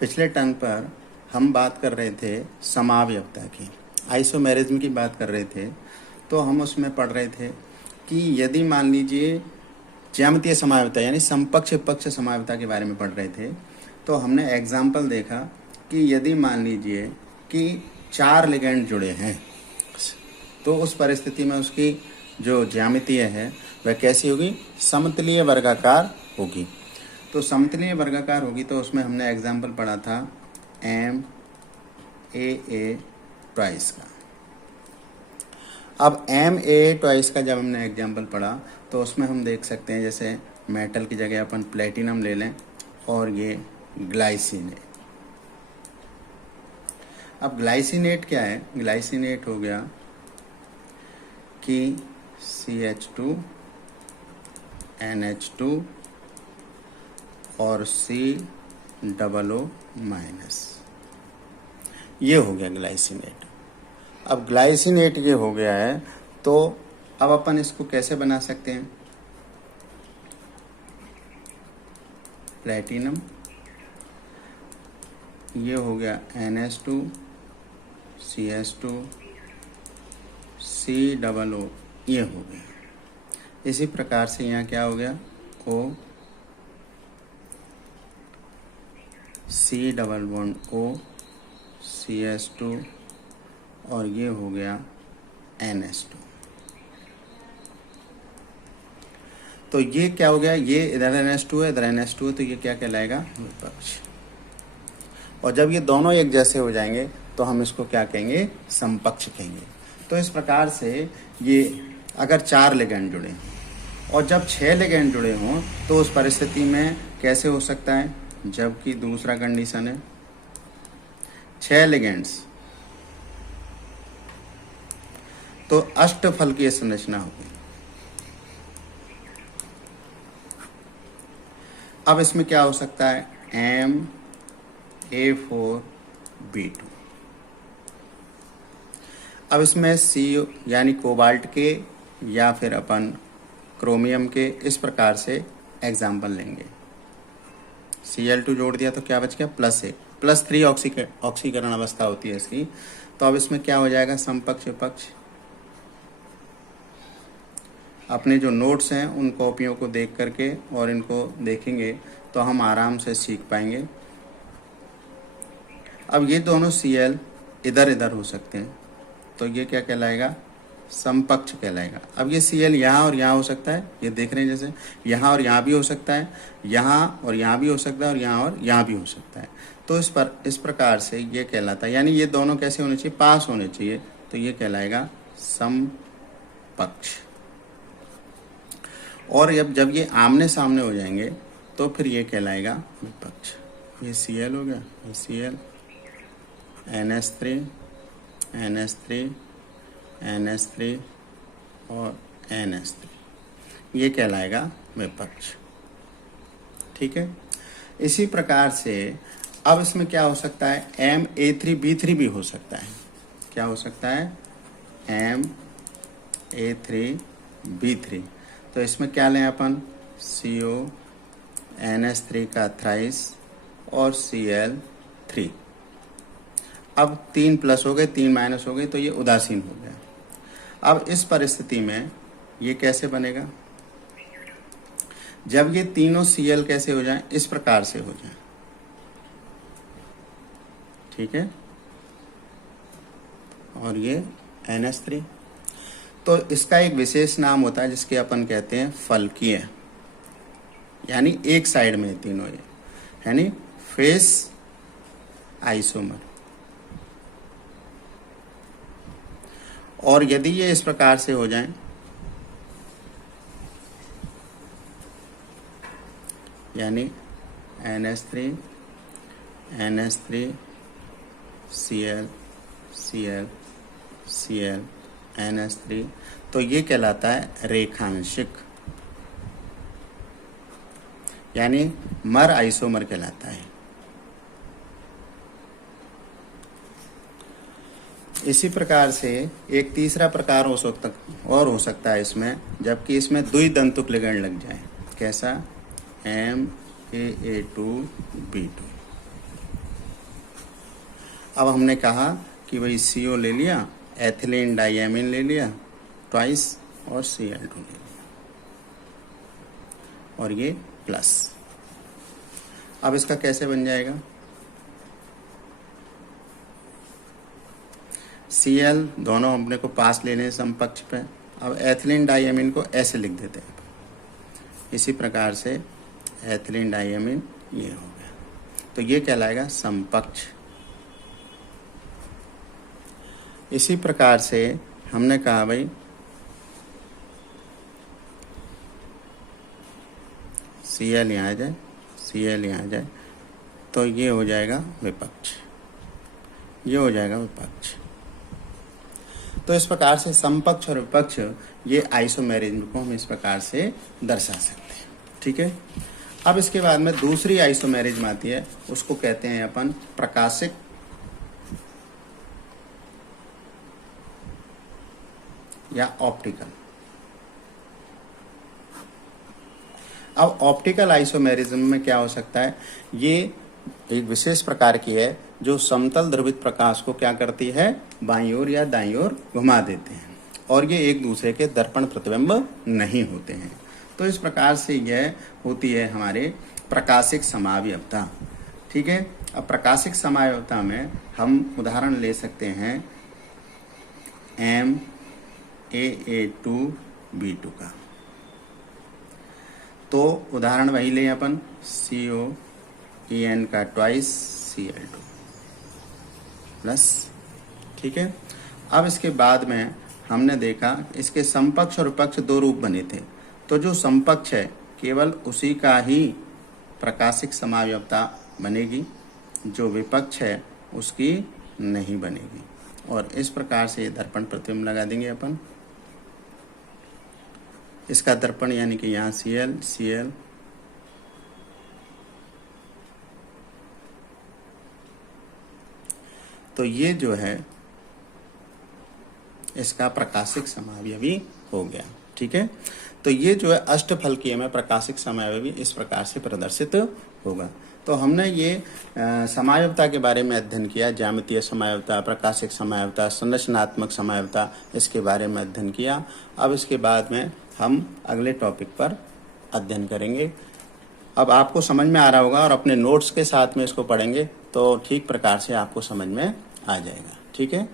पिछले टर्न पर हम बात कर रहे थे समावयवता की, आइसोमेरिज्म की बात कर रहे थे। तो हम उसमें पढ़ रहे थे कि यदि मान लीजिए ज्यामितीय समावयवता यानी समपक्ष विपक्ष समावयवता के बारे में पढ़ रहे थे। तो हमने एग्जाम्पल देखा कि यदि मान लीजिए कि 4 लिगेंड जुड़े हैं तो उस परिस्थिति में उसकी जो ज्यामितीय है वह कैसी होगी, समतलीय वर्गाकार होगी। तो समतलीय वर्गाकार होगी तो उसमें हमने एग्जाम्पल पढ़ा था एम ए ट्वाइस का। अब एम ए ट्वाइस का जब हमने एग्जाम्पल पढ़ा तो उसमें हम देख सकते हैं जैसे मेटल की जगह अपन प्लेटिनम ले लें और ये ग्लाइसिनेट। अब ग्लाइसिनेट क्या है, ग्लाइसिनेट हो गया कि CH2 NH2 और COO-, ये हो गया ग्लाइसिनेट। अब ग्लाइसिनेट ये हो गया है तो अब अपन इसको कैसे बना सकते हैं, प्लेटिनम ये हो गया NH2 CH2 COO, ये हो गया। इसी प्रकार से यहाँ क्या हो गया, O C++O CH2 और ये हो गया NH2। तो ये क्या हो गया, ये इधर NH2 है, इधर NH2 है, तो ये क्या कहलाएगा, विपक्ष। और जब ये दोनों एक जैसे हो जाएंगे तो हम इसको क्या कहेंगे, समपक्ष कहेंगे। तो इस प्रकार से ये अगर 4 लिगेंड जुड़े और जब 6 लिगेंड जुड़े हों तो उस परिस्थिति में कैसे हो सकता है, जबकि दूसरा कंडीशन है 6 लिगेंड्स तो अष्टफलकीय संरचना होगी। अब इसमें क्या हो सकता है, MA4B2। अब इसमें C यानी कोबाल्ट के या फिर अपन क्रोमियम के इस प्रकार से एग्जाम्पल लेंगे। Cl2 जोड़ दिया तो क्या बच गया, +1 +3 ऑक्सीकरण अवस्था होती है इसकी। तो अब इसमें क्या हो जाएगा, समपक्ष विपक्ष। अपने जो नोट्स हैं उन कॉपियों को देख करके और इनको देखेंगे तो हम आराम से सीख पाएंगे। अब ये दोनों Cl इधर इधर हो सकते हैं तो ये क्या कहलाएगा, समपक्ष कहलाएगा। अब ये Cl यहाँ और यहाँ हो सकता है, ये देख रहे हैं जैसे यहाँ और यहाँ भी हो सकता है, यहाँ और यहाँ भी हो सकता है और यहाँ और यहाँ भी हो सकता है। तो इस प्रकार से ये कहलाता है, यानी ये दोनों कैसे होने चाहिए, पास होने चाहिए, तो ये कहलाएगा समपक्ष। और जब ये आमने सामने हो जाएंगे तो फिर ये कहलाएगा विपक्ष। ये Cl हो गया, ये Cl NH3 NH3 NH3 और NH3, ये कहलाएगा विपक्ष। ठीक है। इसी प्रकार से अब इसमें क्या हो सकता है, MA3B3 भी हो सकता है। क्या हो सकता है, MA3B3। तो इसमें क्या लें अपन, CO NH3 का थ्राइस और Cl3। अब 3 प्लस हो गए, 3 माइनस हो गए, तो ये उदासीन हो गया। अब इस परिस्थिति में ये कैसे बनेगा, जब ये तीनों Cl कैसे हो जाएं, इस प्रकार से हो जाएं। ठीक है। और ये NH3, तो इसका एक विशेष नाम होता है जिसके अपन कहते हैं फलकीय, यानी एक साइड में तीनों, ये यानी फेस आइसोमर। और यदि ये इस प्रकार से हो जाएं, यानी NH3 NH3 Cl Cl Cl NH3, तो ये कहलाता है रेखांशिक, यानी मर आइसोमर कहलाता है। इसी प्रकार से एक तीसरा प्रकार हो सकता है इसमें, जबकि इसमें द्विदंतुक लिगेंड लग जाए। कैसा, MAA2B2। अब हमने कहा कि भाई CO ले लिया, एथिलीन डाइएमीन ले लिया ट्वाइस और Cl2 ले लिया और ये प्लस। अब इसका कैसे बन जाएगा? Cl दोनों अपने को पास लेने हैं समपक्ष पे। अब एथिलीन डाइएमीन को ऐसे लिख देते हैं। इसी प्रकार से एथिलीन डाइएमीन ये हो गया, तो ये कहलाएगा समपक्ष। इसी प्रकार से हमने कहा भाई Cl यहाँ आ जाए, Cl यहाँ आ जाए, तो ये हो जाएगा विपक्ष, ये हो जाएगा विपक्ष। तो इस प्रकार से समपक्ष और विपक्ष ये आइसोमेरिज्म को हम इस प्रकार से दर्शा सकते हैं। ठीक है। अब इसके बाद में दूसरी आइसोमेरिज्म आती है, उसको कहते हैं अपन प्रकाशिक या ऑप्टिकल। अब ऑप्टिकल आइसोमेरिज्म में क्या हो सकता है? ये एक विशेष प्रकार की है जो समतल द्रवित प्रकाश को क्या करती है? बाईं ओर या दाईं ओर घुमा देते हैं और ये एक दूसरे के दर्पण प्रतिबिंब नहीं होते हैं। तो इस प्रकार से यह होती है हमारे प्रकाशिक समावयवता। ठीक है। अब प्रकाशिक समावयवता में हम उदाहरण ले सकते हैं MaA2B2 का। तो उदाहरण वही लें अपन, COEN का ट्वाइस Cl2 प्लस। ठीक है। अब इसके बाद में हमने देखा इसके समपक्ष और विपक्ष दो रूप बने थे। तो जो समपक्ष है केवल उसी का ही प्रकाशिक समावयवता बनेगी, जो विपक्ष है उसकी नहीं बनेगी। और इस प्रकार से दर्पण प्रतिबिंब लगा देंगे अपन। इसका दर्पण यानी कि यहाँ Cl तो ये जो है इसका प्रकाशिक समावयवी हो गया। ठीक है। तो ये जो है अष्टफलकीय में प्रकाशिक समावयवी इस प्रकार से प्रदर्शित होगा। तो हमने ये समावयवता के बारे में अध्ययन किया, ज्यामितीय समावयवता, प्रकाशिक समावयवता, संरचनात्मक समावयवता, इसके बारे में अध्ययन किया। अब इसके बाद में हम अगले टॉपिक पर अध्ययन करेंगे। अब आपको समझ में आ रहा होगा और अपने नोट्स के साथ में इसको पढ़ेंगे तो ठीक प्रकार से आपको समझ में आ जाएगा। ठीक है।